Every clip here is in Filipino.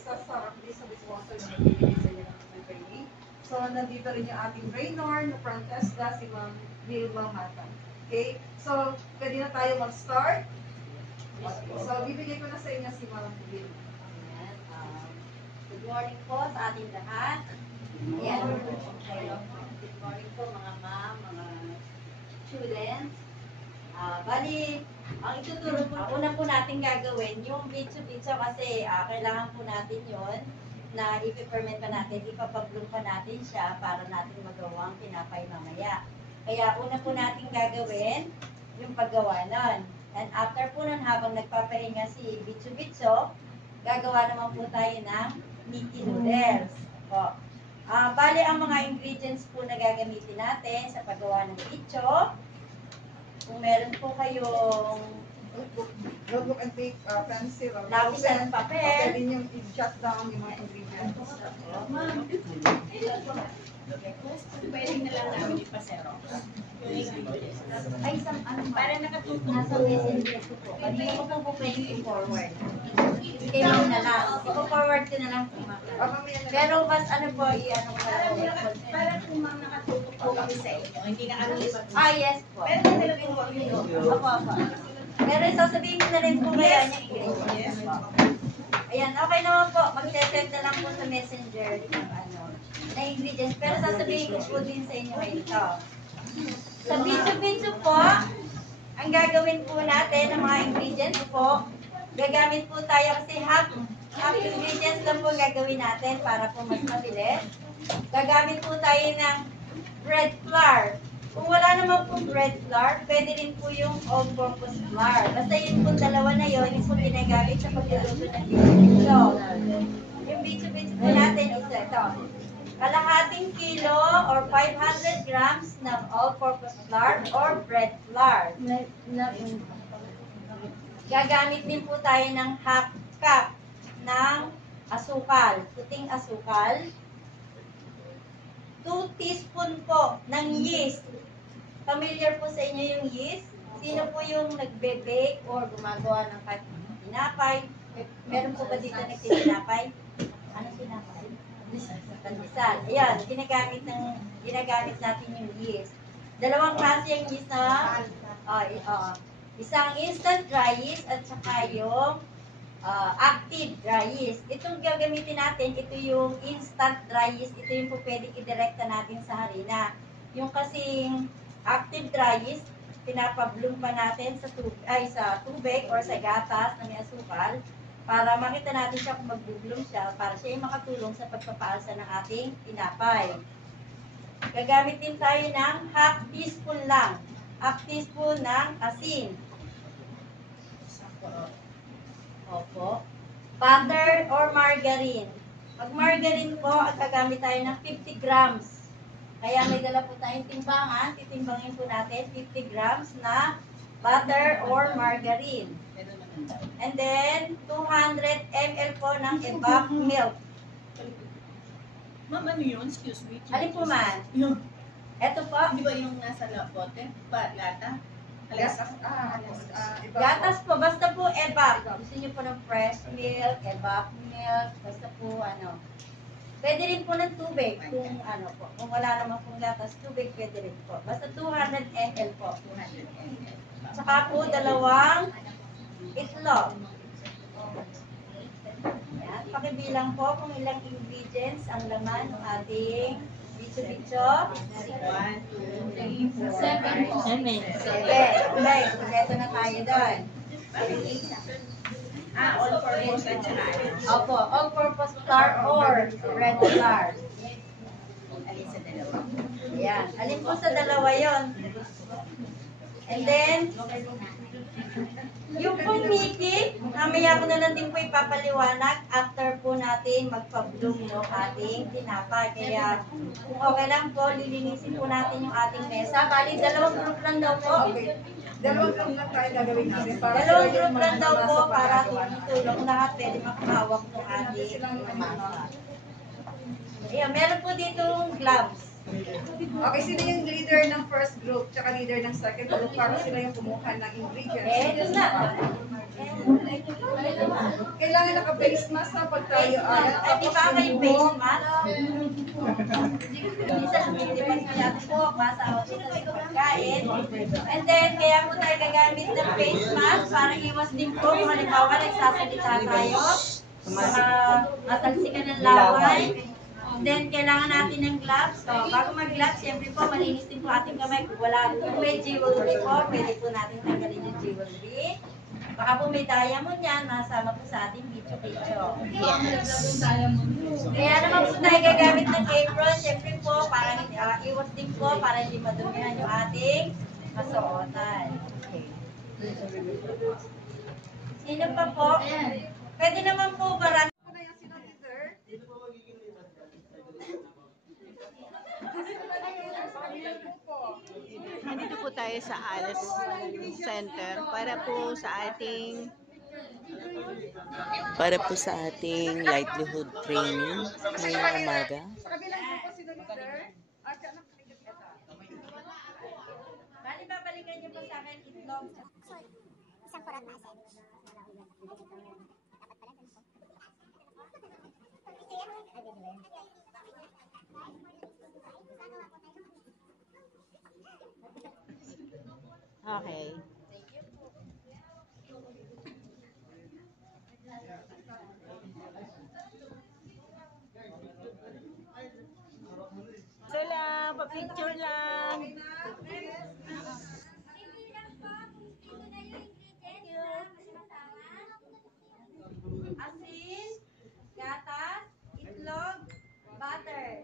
isasarap din sa sponsor na bibigay sa inyo ng training. So, nandito rin yung ating Raynor, na Francesca, si Ma'am Vilma Mata. Okay? So, pwede na tayo mag-start. So, bibigay ko na sa inyo si Ma'am Vilma. Good morning po sa ating lahat. Ayan. Good morning po mga ma'am, mga students. Bali, ang ituturo po, una po natin gagawin, yung bitso-bitso kasi kailangan po natin yon na ipiperment pa natin, ipapablong pa natin siya para natin magawang tinapay mamaya. Kaya una po natin gagawin yung paggawa nun. And after po nun, habang nagpapahinga si bitso-bitso, gagawa naman po tayo ng Mickey noodles. Po. Bali, ang mga ingredients po na gagamitin natin sa paggawa ng bitso, kung meron po kayong Notebook and paper, pencil, lapis at papel, pwede nyo i-jot down yung mga ingredients. Pwede na lang namin ipasero. ay isang ano, para nakatutok nasa messenger ko po. Hindi ko po pwede i-forward. Kayo na lang. I-forward ko na lang po. Pero mas ano po, i-ano ko na lang. Para kung mga nakatutok po kami sa inyo, hindi na kami lipat. Yes po. Pero nilagay po kami doon. Opo. Pero sasabihin ko na rin po kaya niya ingredients po. Ayan, okay naman po. Mag-send na lang po sa messenger yung ano, na ingredients. Pero sasabihin ko po din sa inyo ito. Sa bitso-bitso po, ang gagawin po natin, ang mga ingredients po, gagamit po tayo kasi half ingredients lang po gagawin natin para po mas mabilis. Gagamit po tayo ng bread flour. Kung wala naman po bread flour, pwede rin po yung all-purpose flour. Basta yun po dalawa na yun, yung po ginagamit sa pagluluto ng bitso-bitso. Yung bitso-bitso po natin is ito. Kalahating kilo or 500 grams ng all-purpose flour or bread flour. Gagamit din po tayo ng half cup ng asukal, puting asukal. 2 teaspoon po ng yeast. Familiar po sa inyo yung yeast? Sino po yung nagbe-bake or gumagawa ng tinapay? Meron po ba dito nagtitinapay? Ano tinapay? Pandesal. Ayan, ginagamit natin yung yeast. Dalawang klase yung yeast na isang instant dry yeast at saka yung active dry yeast. Itong gagamitin natin, ito yung instant dry yeast. Ito yung po pwedeng i-directa natin sa harina. Yung kasing active dry yeast, pinapablong pa natin sa tubig or sa gatas na may asukal para makita natin siya kung magbublong siya para siya yung makatulong sa pagpapaalsa ng ating tinapay. Gagamit din tayo ng half teaspoon lang. Half teaspoon ng asin. Opo. Butter or margarine. Pag margarine po, at gagamit tayo ng 50 grams. Kaya may dala po tayong timbangan. Titimbangin po natin 50 grams na butter or margarine. And then, 200 ml po ng evap milk. Ma'am, ano yun? Excuse me. Alin po man? Yung, Ito po. di ba yung nasa bote? Lata? Gatas po, basta po evap. Gusto niyo po ng fresh milk, evap milk, basta po ano. Pwede rin po ng tubig kung ano po. Kung wala naman pong gatas, tubig pwede rin po. Basta 200 ml po. 200 ml. Saka po 2 itlog. Yan, pakibilang po kung ilang ingredients ang laman ng ating bitso-bitso. 1, 2, 3, 4, 5, 6, 7. Okay, ito na tayo doon. All-purpose at saka. Opo, all-purpose flour or red flour. Alin sa dalawa? Yan, alin po sa dalawa yon. And then, yung pong Mickey, mamaya ko na lang din po ipapaliwanag after po natin magpa-bloom yung ating tinapay. Kaya kung okay lang po, lilinisin po natin yung ating mesa. Bali, 2 group lang daw po. Dalawang group lang tayo gagawin natin. 2 group lang daw po para tulong lahat pwede makahawak ng ating masa. Ayan, meron po dito gloves. Okay, sino yung leader ng first group tsaka leader ng second group para sila yung kumuha ng ingredients? Ito na. Kailangan naka-face mask na pag tayo ay Ay, di ba kayo face mask? Minsan, sumitipid ko natin po, masawa po sa pagkain. And then, kaya po tayo gagamit ng face mask para iwas din po kung halimbawa nagsasalita tayo. Matalsikan ng laway. Then, kailangan natin ng gloves. So, bago mag-gloves, siyempre po, malinis din po ating kamay. Kung may jewelry po, pwede po natin tanggalin yung jewelry. Baka po may diamond yan, masama po sa ating bicho-bicho. Kaya naman po tayo gagamit ng apron, siyempre po, para iwas din po, para hindi madumihan yung ating kasuotan. Sino pa po? Pwede naman po barang. Nandito po tayo sa Alice Center para po sa ating livelihood training ngayong umaga. Sa kabilang grupo, sino leader? Bali, babalikan niyo po sa akin itlog. Isang kurang na asin. Okay. So lang, pa-picture lang. Asin, gatas, itlog, butter.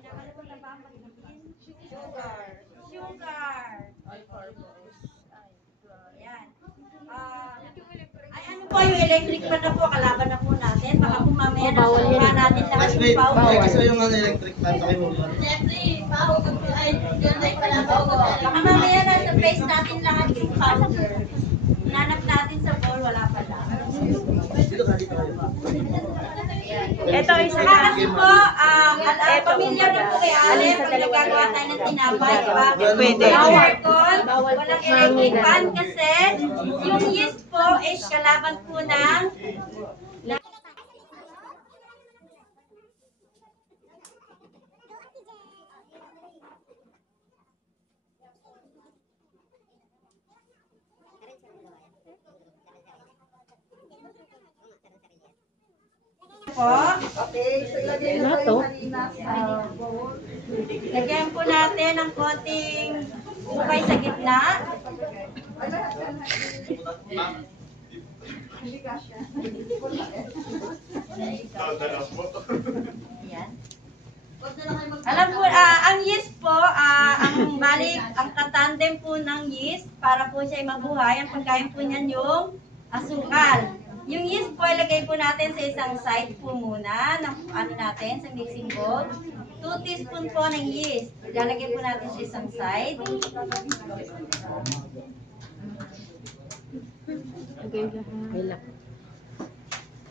Nakalimutan na ba ang pagkain? Sugar. Ayan. Ay, ano po yung electric pan na po, kalaban na po natin. Baka po mamaya nasuha natin lang Mas yung wait, power. gusto yung mga electric fan, pakimula. Baka mamaya nasa face natin lahat yung powder. Hinanap natin sa bowl, wala pala. Dito ka, dito kayo. Ito isa Saka kasi po, pamilyar na po kay Ale, pag nagagawa tayo ng tinapay, diba? Pwede. Power con, walang electric fan kasi yung yeast po is kalaban po ng po. Okay, so ilagay na tayo kanina sa bowl. Lagyan po natin ng konting ukay sa gitna. Ay, lahat yan. Hindi kasya. Ayan. Alam po, ang yeast po, ang balik, ang katandem po ng yeast, para po siya ay mabuhay, ang pagkain po niyan yung asukal. Yung yeast po, ilagay po natin sa isang side po muna, ng ano natin, sa mixing bowl. 2 teaspoon po ng yeast. Ilalagay po natin sa isang side.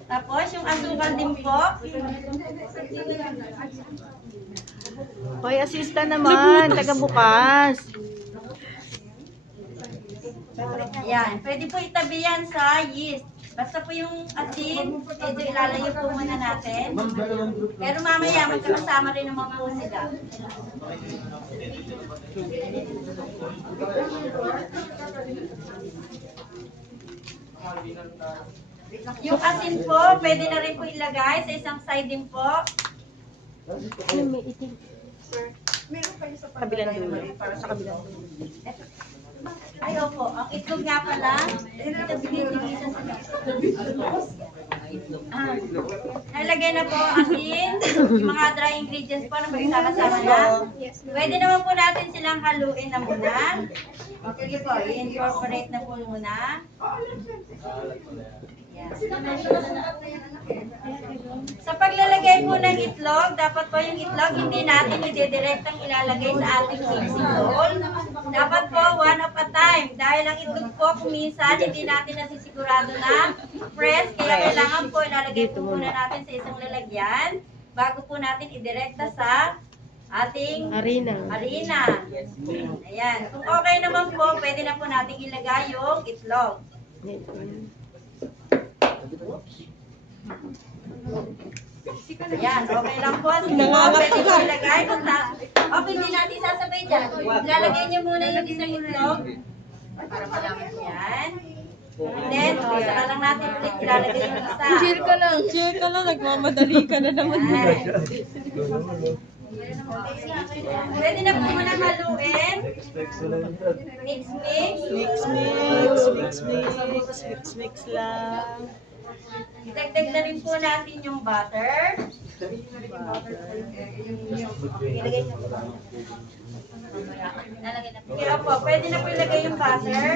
Tapos, yung asukal din po. Hoy, assistant naman, taga bukas. Ayan, pwede po itabi yan sa yeast. Basta po yung asin, medyo ilalayo po muna natin. Pero mamaya, magkakasama rin naman po sila. Yung asin po, pwede na rin po ilagay sa isang side din po. Meron kayo sa Kabilang dulo. Sa kabilang dulo. Ay, opo. Ang itlog nga pala, ito binigyan sa nalagay na po asin, yung mga dry ingredients po na magsama-sama na. Pwede naman po natin silang haluin na muna. Sige po, i-incorporate na po muna. Yan. Sa paglalagay po ng itlog, dapat po yung itlog hindi natin i-direktang ilalagay sa ating mixing bowl. Dapat po one of a time. Dahil ang itlog po kuminsan hindi natin nasisigurado na fresh, kaya kailangan po ilalagay po muna natin sa isang lalagyan bago po natin idirekta sa ating Harina. harina. Ayan. Kung okay naman po, pwede na po nating ilagay yung itlog. Ayan, okay lang po. Sige po, pwede po ilagay. Okay, hindi natin sasabay dyan. Lalagay niyo muna yung isang itlog. Para malaman yan. Then, saka lang natin ulit ilalagay yung isa. Cheer ka lang, nagmamadali ka na naman. Ayan. Pwede na po muna haluin. Mix. Mix lang. Dagdag na rin po natin yung butter. Ilagay na po. Kaya po, pwede na po ilagay yung butter.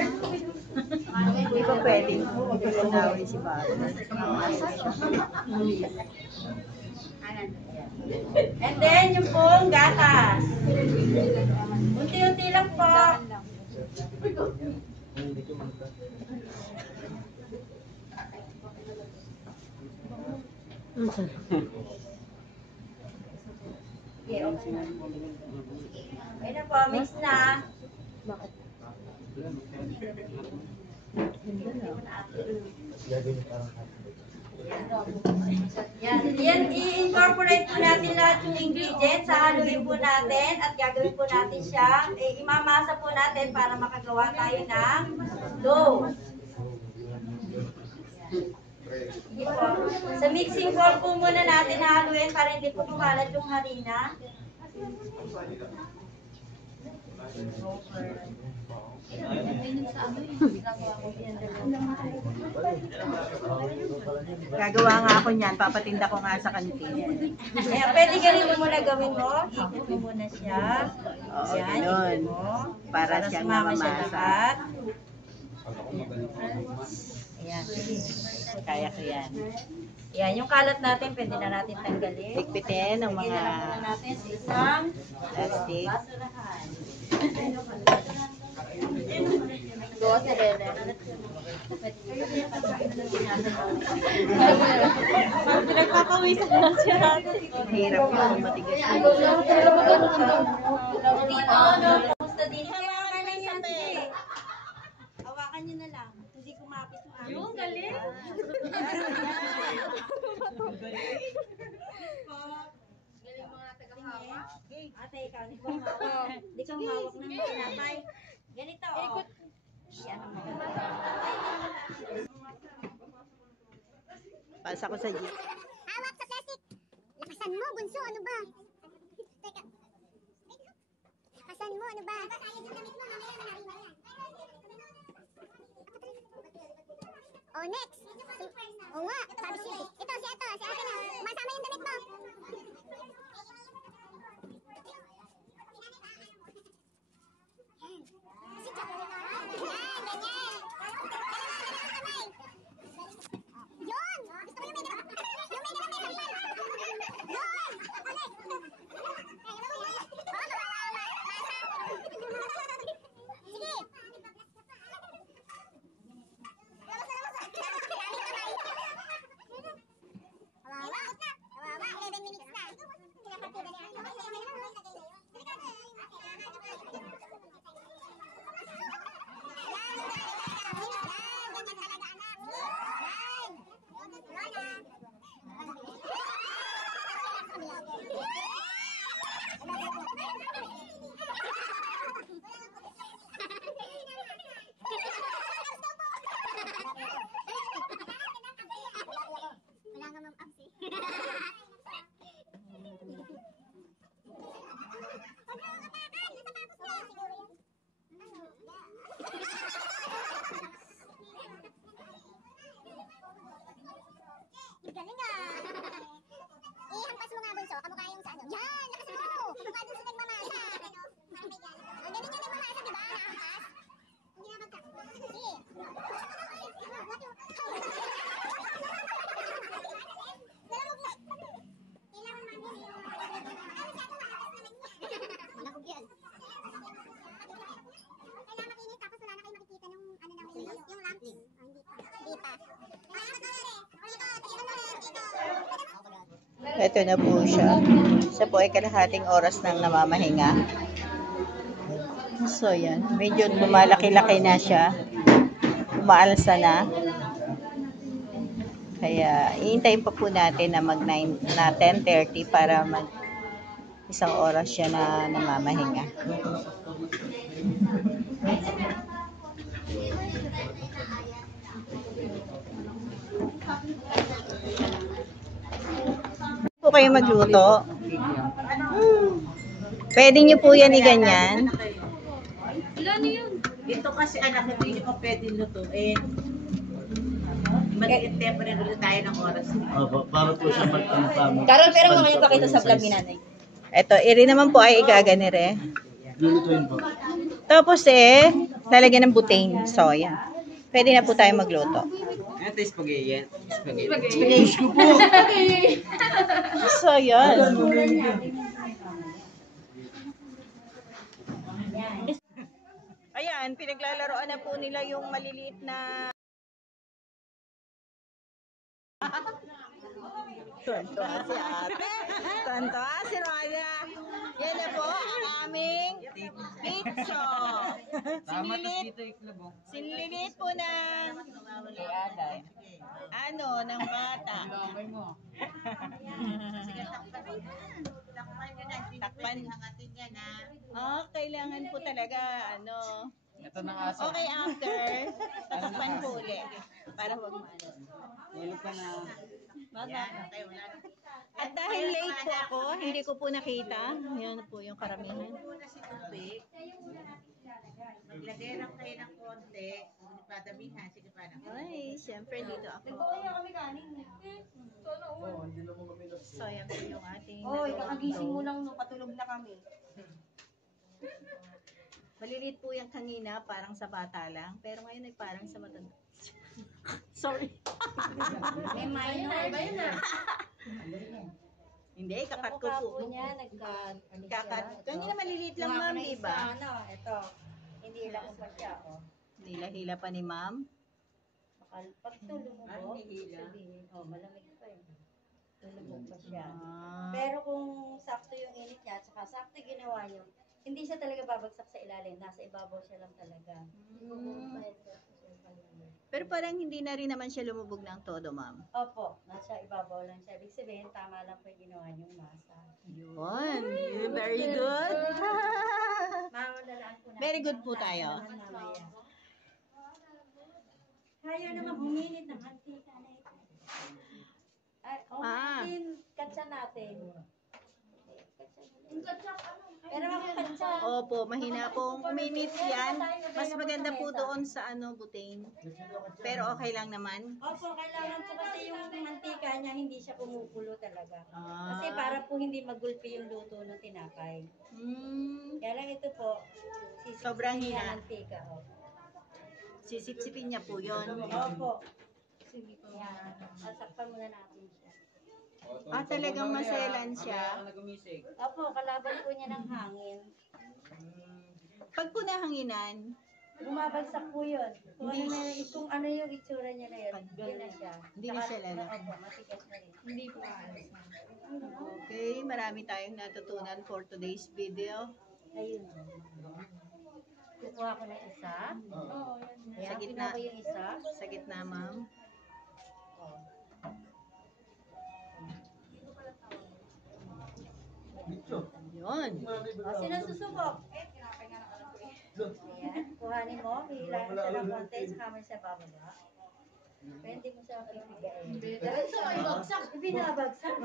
Hindi ba pwedeng pagkakanawin si Bata? And then, yung pong gatas. Unti-unti lang po. Okay, okay na. Okay na po, mix na. Yan, i-incorporate po natin lahat yung ingredients. Hahaluin po natin at gagawin po natin siya. Imamasa po natin para makagawa tayo ng dough. Sige po. Sa mixing bowl po muna natin hahaluin para hindi po kumalat yung harina. Gagawa nga ako niyan, papatinda ko nga sa kantin. Ayan, pwede ganito muna gawin mo. Ikot mo muna siya. Oo, Ayan, ganun. ikot mo. Para siyang sumama siya namamasa. lahat. Ayan. Kaya ko yan. Ayan, yung kalat natin, pwede na natin tanggalin. Higpitin ang mga Lagyan na lang muna natin sa isang plastic. basurahan. Gawa si Lele. Pinagpapawisan lang siya. Hirap yung matigas. Kamusta din? Hawakan lang yan, sige. Hawakan nyo na lang. Hindi kumapit yung amin. Yung galing. Galing mga tagahawak. Ate, ikaw, hindi ko humawak. Hindi ko humawak ng tinapay. Ganito, oh. Yan ang mga. Pasa ko sa jeep. Hawak sa plastic. Lakasan mo, bunso. Ano ba? Teka. Lakasan mo, ano ba? Oh, next. Oh nga. Sabi si ito, si ate na. Masama yung damit mo. Yan, ganyan. Yun! Gusto mo yung may ganap? Yun! Yun! Sige! Kawawa, 11 minutes na. Pinapartida niya. Wala nga ma'am apps eh. Galing ah. Ihampas mo nga bunso, kamukha yung sa ano. Yan, lakas mo. Kamukha dun sa nagmamasa. Ang galing yung nagmamasa, di ba? Nahampas. Hindi na magka. Sige. Malakog yan. Kailangan makinis tapos wala na kayo makikita nung ano na yung lamp. Hindi pa. Hindi pa. Ito na po siya. Siya po ay kalahating oras nang namamahinga. So, yan. Medyo lumalaki-laki na siya. Umaalsa na. Kaya, iintayin pa po natin na na 10:30 para isang oras siya na namamahinga. Po kayo magluto. Pwede niyo po yan i-ganyan. Ito kasi anak, hindi nyo pa pwede lutuin. Mag-iit tempo rin ulit tayo ng oras. Opo, para po siya mag-confirm. Carol, pero mga niyo pakita sa vlog ni nanay. Ito, iri naman po ay igaganire. Lulutuin po. Tapos lalagyan ng butane. So, yan. Pwede na po tayo magluto. Ito yung spaghetti. Diyos ko po! So, yan. Ayan, pinaglalaroan na po nila yung maliliit na Tontoa si ate. Tontoa si Rana. Yan na po ang aming pizza. Sinililit po ng ng bata. Takpan. Oh, kailangan po talaga, Ito na nga sa Okay, after, takpan po ulit. Para huwag maalas. ulo pa na. At dahil late po ako, hindi ko po nakita. Yan po yung karamihan. Maglagay lang kayo ng konti. Hindi pa damihan. Sige pa na. Ay, siyempre dito ako. kami kanin. So, yan po yung ating Oy, kakagising mo lang no, patulog na kami. maliliit po yung kanina, parang sa bata lang. Pero ngayon ay parang sa matanda. Sorry. May minor. Hindi, kakat ko po. niya, Kakat. Kanina maliliit lang, ma'am, di ba? Ito. Hindi lang pa siya, oh. Hila-hila pa ni ma'am. Pag tulumubog, sabihin, malamig pa eh. Tulumubog pa siya. Ah. Pero kung sakto yung init niya, at saka sakto yung ginawa niyo, hindi siya talaga babagsak sa ilalim. Nasa ibabaw siya lang talaga. Pero parang hindi na rin naman siya lumubog ng todo, ma'am. Opo, nasa ibabaw lang siya. Ibig sabihin, tama lang po yung ginawa niyong masa. Yun. Very good. Mamadalaan po natin. Very good po ang tayo. naman mamaya. Kaya naman huminit ng mantika na ito. Ay, natin, katsa natin. Pero ang katsa, Opo, mahina pong uminit yan. Mas maganda po doon sa butane. Pero okay lang naman. opo, kailangan po kasi yung mantika niya hindi siya kumukulo talaga. Ah. Kasi para po hindi magulpi yung luto ng tinapay. Kaya lang ito po, Sobrang sisipin niya hina. mantika. Sisip-sipin niya po yun. Opo. Yan. Sasakpan muna natin siya. Ah, talagang maselan siya. Opo, kalaban po niya ng hangin. Pag po nahanginan, Bumabagsak po yun. Kung ano yung itsura niya na yun, yun na siya. Hindi na siya lalaki. Opo, matigas na rin. Hindi po alas. okay, marami tayong natutunan for today's video. Ayun. Kukuha ko ng isa. Ayan, Sa gitna. kinuha ko yung isa. Sa gitna, ma'am. Yun. Sino susubok? Ayan, kuhanin mo. Hihilahin siya ng konti, saka mo siya bababa. Pwede mo siya pipigain. Binabagsak.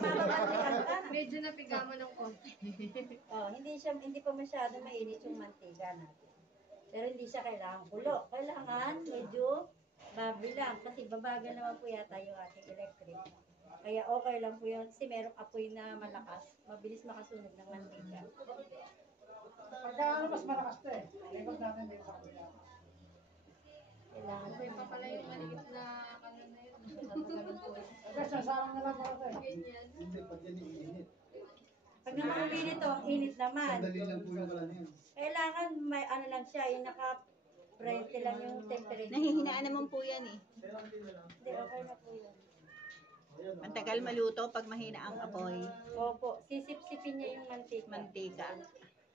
Bababagsak ka. Medyo napiga mo ng konti. Hindi pa masyado mainit yung mantika natin. Pero hindi siya kailangan kulo. Kailangan medyo baboy lang. Kasi babagal naman po yata yung ating electric. Kaya okay lang po yun. Kasi merong apoy na malakas. Mabilis makasunog ng mantika. Pagka mas malakas to eh. Record natin din sa kapila. Kailangan May pa pala yung maliit na kanan na yun. Pagka sasarang na lang para to eh. Ganyan. Hindi, pag yan yung init. pag naman uminit to, ang init naman. Sandali lang po yung kalan yan. Kailangan may ano lang siya, yung naka-20 lang yung temperature. Nahihinaan naman po yan eh. Hindi, okay na po yun. Mantagal maluto pag mahina ang apoy. Opo, sisip-sipin niya yung mantika. Mantika.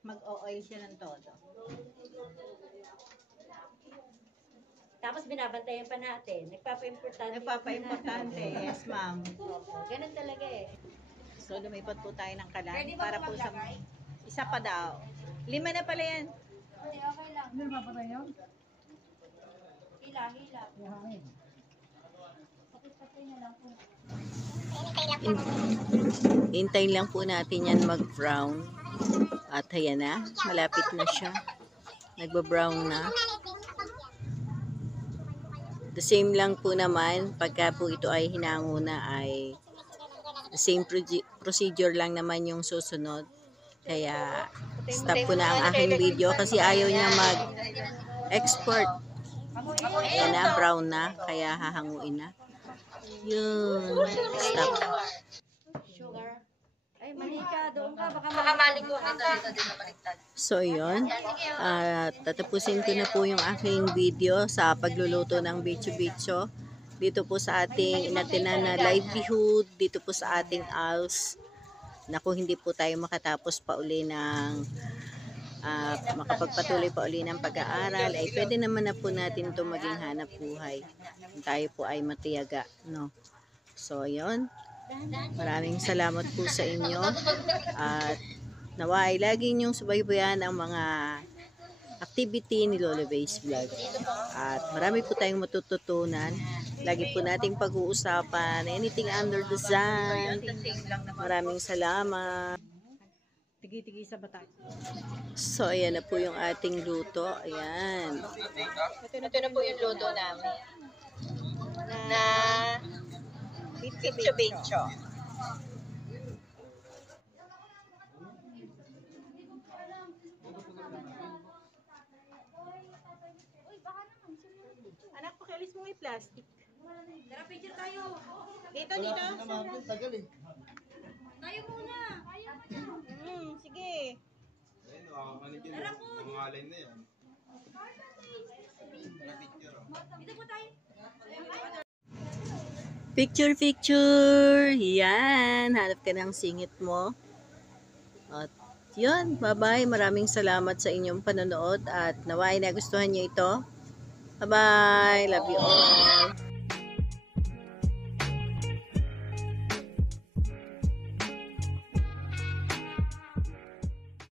Mag-o-oil siya ng todo. Tapos binabantayan pa natin. Nagpapa-importante. Nagpapa-importante. Yes, ma'am. Opo, ganun talaga eh. So, lumipat po tayo ng kalan Pwede ba para po sa... maglagay? Isa pa daw. 5 na pala yan. Hindi, okay lang. Hindi naman patay yun. Hila, hila. Yung hangin. Patay na lang po. Hintayin lang po natin yan mag-brown. At ayan na, malapit na siya. Nagba-brown na. The same lang po naman, pagka po ito ay hinango na ay the same procedure lang naman yung susunod. Kaya stop ko na ang aking video kasi ayaw niya mag-export. Ayan na, brown na, kaya hahanguin na. Yun, stop. Sugar. Ay, manika. Doon ka. Baka malikuhan ka. So yun, tatapusin ko na po yung aking video sa pagluluto ng bicho-bicho. Dito po sa ating inatinan na livelihood, dito po sa ating ALS. Naku, hindi po tayo makatapos pa uli ng makapagpatuloy pa uli ng pag-aaral, ay pwede naman na po natin ito maging hanap buhay. Tayo po ay matiyaga, no? So, yun. Maraming salamat po sa inyo. At naway, lagi niyong subaybayan ang mga activity ni Lolo Bay's Vlog. At marami po tayong matututunan. Lagi po nating pag-uusapan anything under the sun. Maraming salamat. Tigi-tigi sa batak. So, ayan na po yung ating luto. Ayan. Ito na po yung luto namin. Na bicho-bicho. Anak, pakialis mo yung plastic. Tara, picture tayo. Dito, dito. Tagal eh. Tayo muna. Sige. Mangalan na yan. Dito po tayo. Picture, picture. Yan. Hanap ka ng singit mo. At yun. Bye-bye. Maraming salamat sa inyong panonood. At naway nagustuhan nyo ito. Bye-bye. Love you all.